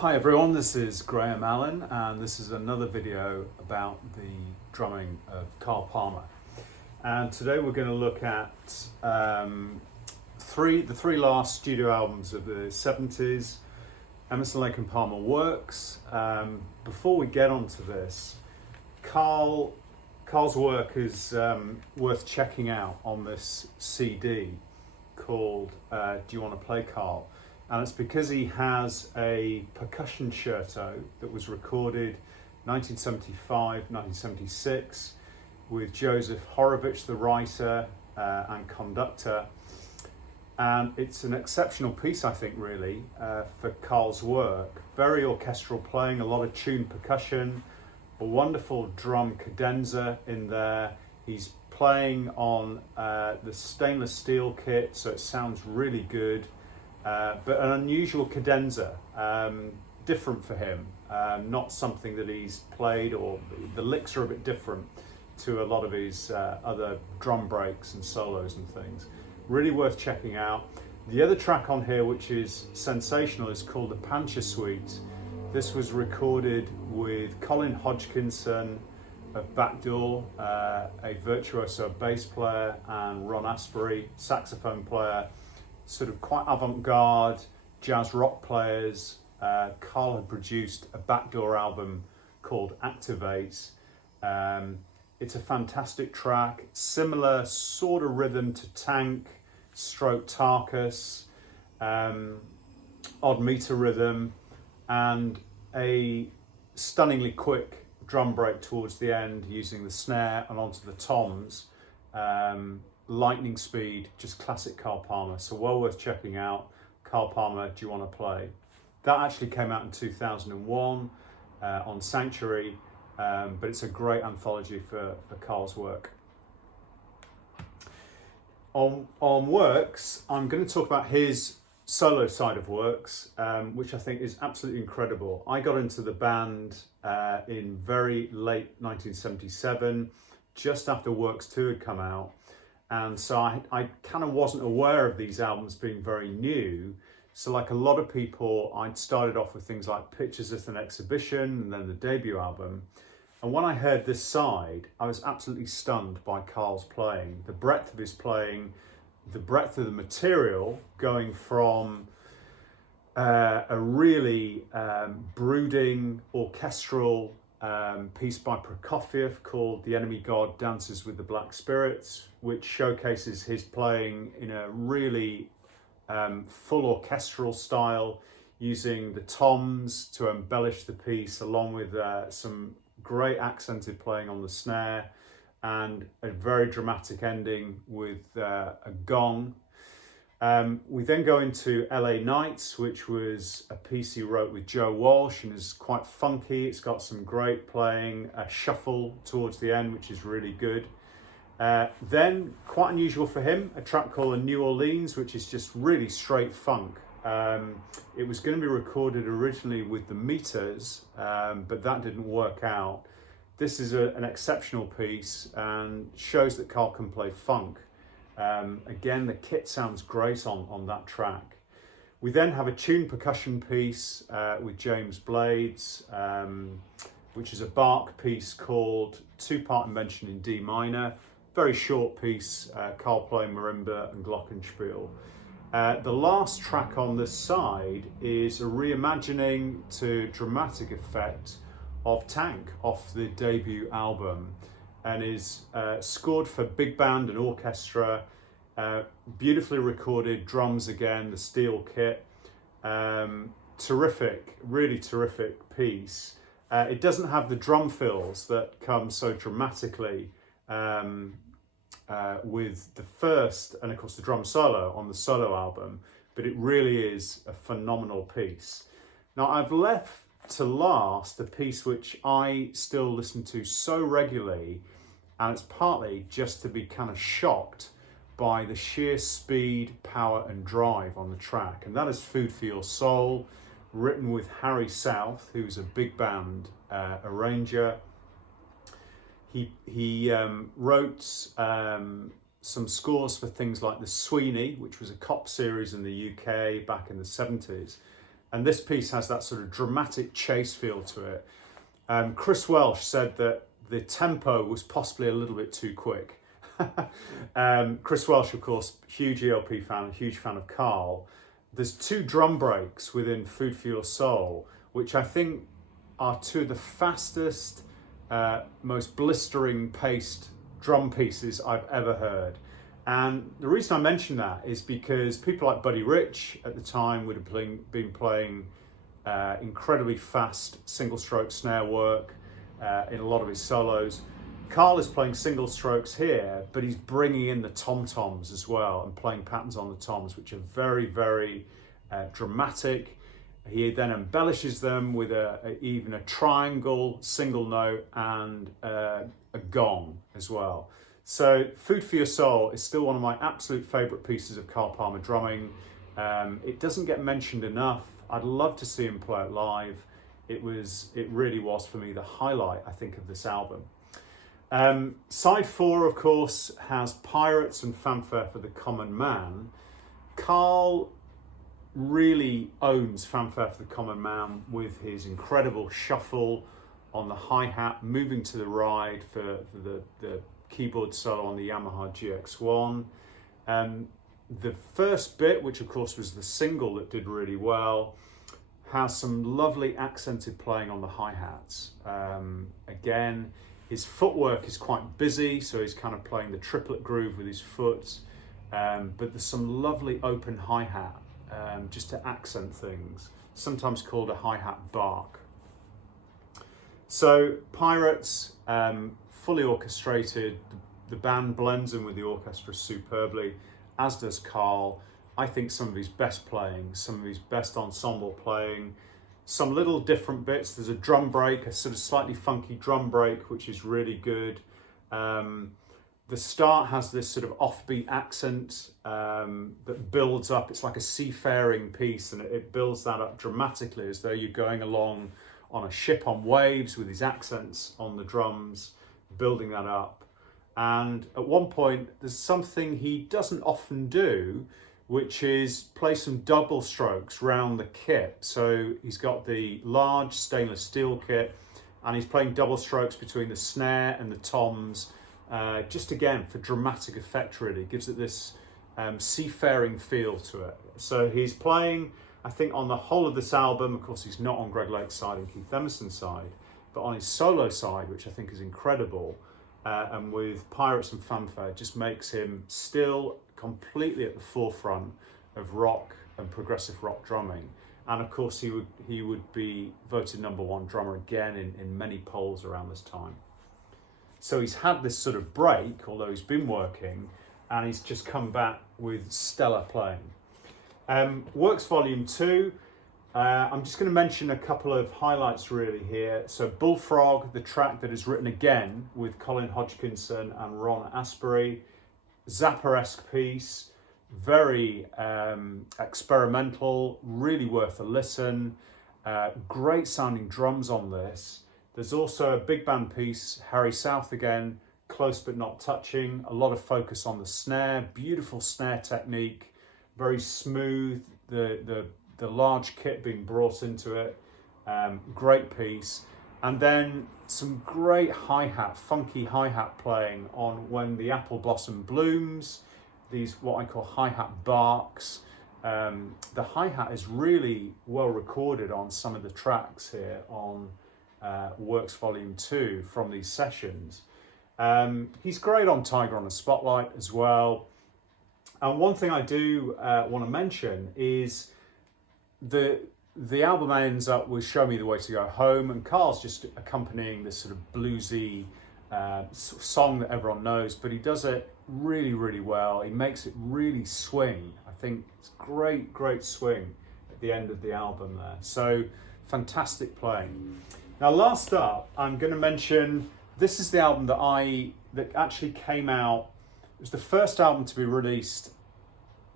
Hi everyone, this is Graham Allen and this is another video about the drumming of Carl Palmer. And today we're going to look at the three last studio albums of the 70s, Emerson, Lake and Palmer Works. Before we get onto this, Carl's work is worth checking out on this CD called Do You Want to Play, Carl? And it's because he has a percussion concerto that was recorded 1975, 1976 with Joseph Horovitch, the writer and conductor. And it's an exceptional piece, I think, really, for Carl's work. Very orchestral playing, a lot of tuned percussion, a wonderful drum cadenza in there. He's playing on the stainless steel kit, so it sounds really good. But an unusual cadenza, different for him, not something that he's played, or the licks are a bit different to a lot of his other drum breaks and solos and things. Really worth checking out. The other track on here, which is sensational, is called the Pancha Suite. This was recorded with Colin Hodgkinson of Backdoor, a virtuoso bass player, and Ron Asbury, saxophone player. Sort of quite avant-garde jazz rock players. Carl had produced a Backdoor album called Activate. It's a fantastic track, similar sort of rhythm to Tank, stroke Tarkus, odd meter rhythm, and a stunningly quick drum break towards the end using the snare and onto the toms. Lightning speed, just classic Carl Palmer. So well worth checking out. Carl Palmer, Do You Want to Play? That actually came out in 2001 on Sanctuary, but it's a great anthology for Carl's work. On Works, I'm going to talk about his solo side of Works, which I think is absolutely incredible. I got into the band in very late 1977, just after Works 2 had come out. And so I kind of wasn't aware of these albums being very new. So like a lot of people, I'd started off with things like Pictures at an Exhibition and then the debut album. And when I heard this side, I was absolutely stunned by Carl's playing. The breadth of his playing, the breadth of the material, going from a really brooding orchestral piece by Prokofiev called The Enemy God Dances with the Black Spirits, which showcases his playing in a really full orchestral style, using the toms to embellish the piece, along with some great accented playing on the snare, and a very dramatic ending with a gong. We then go into LA Nights, which was a piece he wrote with Joe Walsh and is quite funky. It's got some great playing, a shuffle towards the end, which is really good. Then, quite unusual for him, a track called The New Orleans, which is just really straight funk. It was going to be recorded originally with the Meters, but that didn't work out. This is an exceptional piece and shows that Carl can play funk. Again, the kit sounds great on that track. We then have a tuned percussion piece with James Blades, which is a Bach piece called Two-Part Invention in D minor. Very short piece, Carl playing marimba and glockenspiel. The last track on this side is a reimagining to dramatic effect of Tank off the debut album, and is scored for big band and orchestra, beautifully recorded drums again, the steel kit, terrific, really terrific piece. It doesn't have the drum fills that come so dramatically with the first, and of course the drum solo on the solo album, but it really is a phenomenal piece. Now I've left to last a piece which I still listen to so regularly, and it's partly just to be kind of shocked by the sheer speed, power and drive on the track, and that is Food for Your Soul, written with Harry South, who's a big band arranger. He wrote some scores for things like The Sweeney, which was a cop series in the UK back in the 70s, and this piece has that sort of dramatic chase feel to it. Chris Welsh said that the tempo was possibly a little bit too quick. Chris Welsh, of course, huge ELP fan, a huge fan of Carl. There's 2 drum breaks within Food for Your Soul, which I think are 2 of the fastest, most blistering paced drum pieces I've ever heard. And the reason I mention that is because people like Buddy Rich at the time would have been playing incredibly fast single stroke snare work in a lot of his solos. Carl is playing single strokes here, but he's bringing in the tom-toms as well and playing patterns on the toms, which are very, very dramatic. He then embellishes them with even a triangle, single note, and a gong as well. So Food for Your Soul is still one of my absolute favourite pieces of Carl Palmer drumming. It doesn't get mentioned enough. I'd love to see him play it live. It really was for me the highlight, I think, of this album. Side 4, of course, has Pirates and Fanfare for the Common Man. Carl really owns Fanfare for the Common Man with his incredible shuffle on the hi-hat, moving to the ride for the keyboard solo on the Yamaha GX1. The first bit, which of course was the single that did really well, has some lovely accented playing on the hi-hats. Again, his footwork is quite busy, so he's kind of playing the triplet groove with his foot, but there's some lovely open hi-hat just to accent things, sometimes called a hi-hat bark. So Pirates, fully orchestrated, the band blends in with the orchestra superbly, as does Carl. I think some of his best playing, some of his best ensemble playing, some little different bits. There's a drum break, a sort of slightly funky drum break, which is really good. The start has this sort of offbeat accent that builds up. It's like a seafaring piece, and it builds that up dramatically as though you're going along on a ship on waves with his accents on the drums, building that up. And at one point, there's something he doesn't often do, which is play some double strokes round the kit. So he's got the large stainless steel kit, and he's playing double strokes between the snare and the toms, just again for dramatic effect really. Gives it this seafaring feel to it. So he's playing, I think, on the whole of this album, of course he's not on Greg Lake's side and Keith Emerson's side, but on his solo side, which I think is incredible, and with Pirates and Fanfare, just makes him still completely at the forefront of rock and progressive rock drumming. And of course he would be voted #1 drummer again in many polls around this time. So he's had this sort of break, although he's been working, and he's just come back with stellar playing. Works Volume 2, I'm just going to mention a couple of highlights really here. So Bullfrog, the track that is written again with Colin Hodgkinson and Ron Asbury, Zappa-esque piece, very experimental, really worth a listen. Great sounding drums on this. There's also a big band piece, Harry South again, close but not touching. A lot of focus on the snare, beautiful snare technique, very smooth, the large kit being brought into it. Great piece. And then some great hi-hat, funky hi-hat playing on When the Apple Blossom Blooms, these what I call hi-hat barks. The hi-hat is really well recorded on some of the tracks here on Works Volume 2 from these sessions. He's great on Tiger on the Spotlight as well. And one thing I do want to mention is the album ends up with Show Me the Way to Go Home, and Carl's just accompanying this sort of bluesy song that everyone knows, but he does it really, really well. He makes it really swing. I think it's great swing at the end of the album there. So fantastic playing. Now last up, I'm going to mention, this is the album that actually came out. It was the first album to be released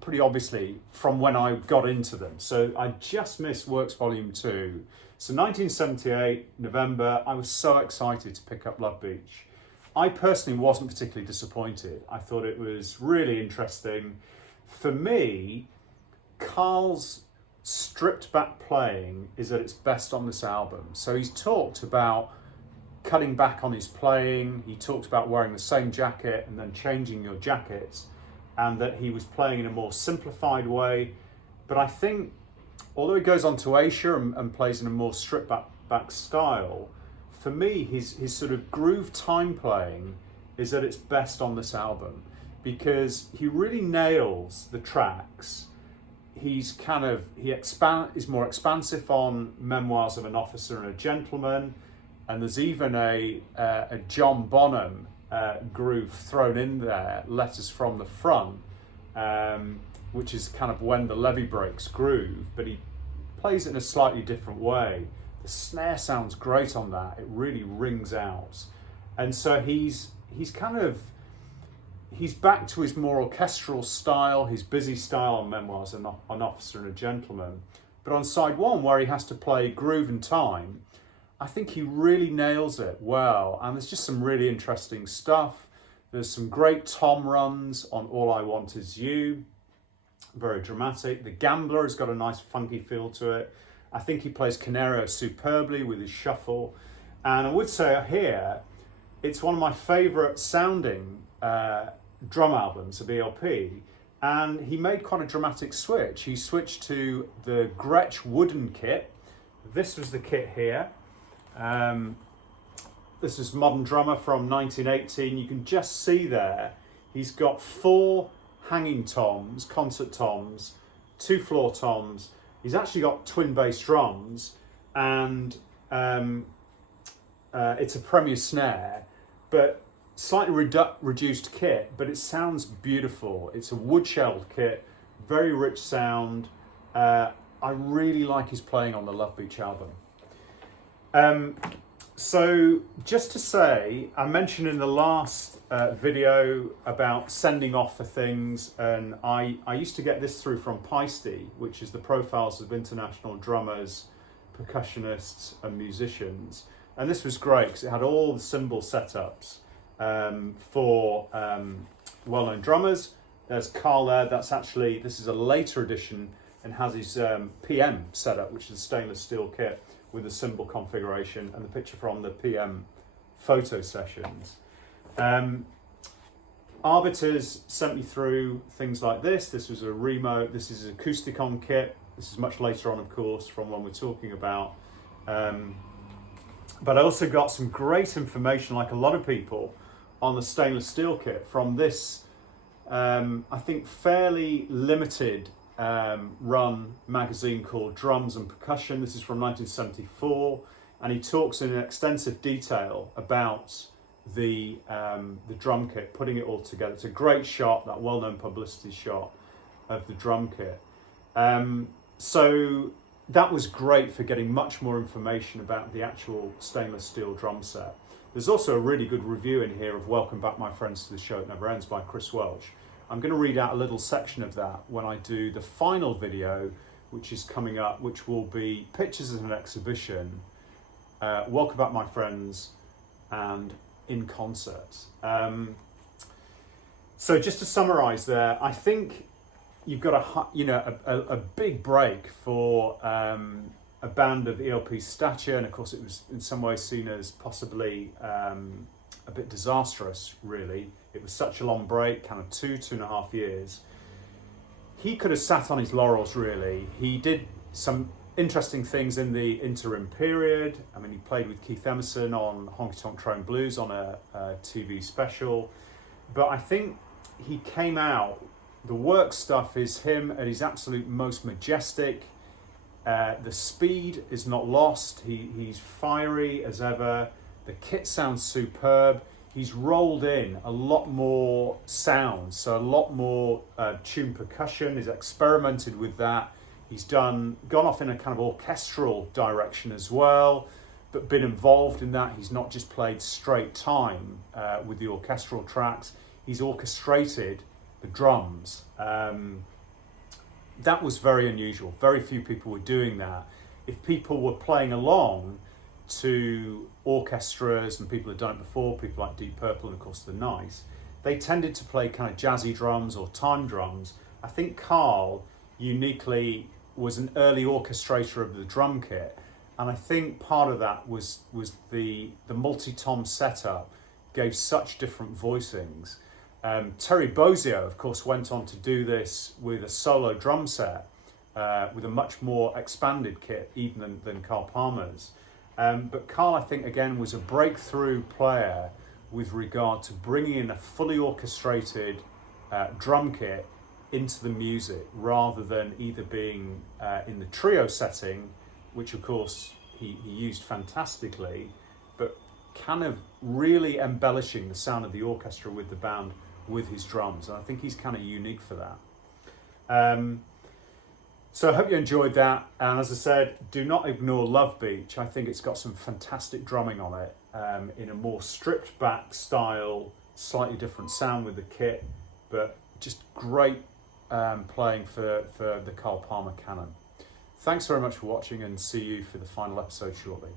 pretty obviously from when I got into them. So I just missed Works Volume 2. So 1978, November, I was so excited to pick up Love Beach. I personally wasn't particularly disappointed. I thought it was really interesting. For me, Carl's stripped back playing is at its best on this album. So he's talked about cutting back on his playing. He talked about wearing the same jacket and then changing your jackets, and that he was playing in a more simplified way. But I think, although he goes on to Asia and plays in a more stripped back style, for me, his sort of groove time playing is at its best on this album, because he really nails the tracks. He's is more expansive on Memoirs of an Officer and a Gentleman, and there's even a John Bonham groove thrown in there, Letters from the Front, which is kind of When the Levee Breaks groove, but he plays it in a slightly different way. The snare sounds great on that, it really rings out. And so he's back to his more orchestral style, his busy style on Memoirs of an Officer and a Gentleman. But on side one, where he has to play groove and time, I think he really nails it well. And there's just some really interesting stuff. There's some great tom runs on All I Want Is You, very dramatic. The Gambler has got a nice funky feel to it. I think he plays Canaro superbly with his shuffle. And I would say here, it's one of my favourite sounding drum albums of ELP, and he made quite a dramatic switch. He switched to the Gretsch wooden kit. This was the kit here. This is Modern Drummer from 1918. You can just see there, he's got 4 hanging toms, concert toms, 2 floor toms. He's actually got twin bass drums, and it's a Premier snare, but slightly reduced kit, but it sounds beautiful. It's a wood-shelled kit, very rich sound. I really like his playing on the Love Beach album. So just to say, I mentioned in the last video about sending off for things, and I used to get this through from Peisty, which is the profiles of international drummers, percussionists and musicians. And this was great because it had all the cymbal setups for well-known drummers. There's Carl there. This is a later edition and has his PM setup, which is a stainless steel kit with a cymbal configuration, and the picture from the PM photo sessions. Arbiters sent me through things like this. This was a Remo. This is an Acousticon kit. This is much later on, of course, from one we're talking about. But I also got some great information, like a lot of people, on the stainless steel kit from this, I think, fairly limited run magazine called Drums and Percussion. This is from 1974, and he talks in extensive detail about the drum kit, putting it all together. It's a great shot, that well-known publicity shot of the drum kit. So that was great for getting much more information about the actual stainless steel drum set. There's also a really good review in here of Welcome Back My Friends to the Show It Never Ends by Chris Welch. I'm going to read out a little section of that when I do the final video, which is coming up, which will be pictures of an exhibition, Welcome Back My Friends, and in concert. So just to summarise there, I think you've got a big break for a band of ELP stature, and of course it was in some ways seen as possibly a bit disastrous, really. It was such a long break, kind of 2.5 years. He could have sat on his laurels, really. He did some interesting things in the interim period. I mean, he played with Keith Emerson on Honky Tonk Train Blues on a TV special. But I think he came out, the work stuff is him at his absolute most majestic. The speed is not lost. He's fiery as ever. The kit sounds superb. He's rolled in a lot more sounds, so a lot more tuned percussion. He's experimented with that. He's gone off in a kind of orchestral direction as well, but been involved in that. He's not just played straight time with the orchestral tracks. He's orchestrated the drums. That was very unusual. Very few people were doing that. If people were playing along to orchestras and people who'd done it before, people like Deep Purple and of course The Nice, they tended to play kind of jazzy drums or time drums. I think Carl uniquely was an early orchestrator of the drum kit, and I think part of that was the multi-tom setup gave such different voicings. Terry Bozzio, of course, went on to do this with a solo drum set with a much more expanded kit even than Carl Palmer's. But Carl, I think, again, was a breakthrough player with regard to bringing in a fully orchestrated drum kit into the music, rather than either being in the trio setting, which of course he used fantastically, but kind of really embellishing the sound of the orchestra with the band with his drums. And I think he's kind of unique for that. So I hope you enjoyed that. And as I said, do not ignore Love Beach. I think it's got some fantastic drumming on it, in a more stripped back style, slightly different sound with the kit, but just great playing for the Carl Palmer Canon. Thanks very much for watching, and see you for the final episode shortly.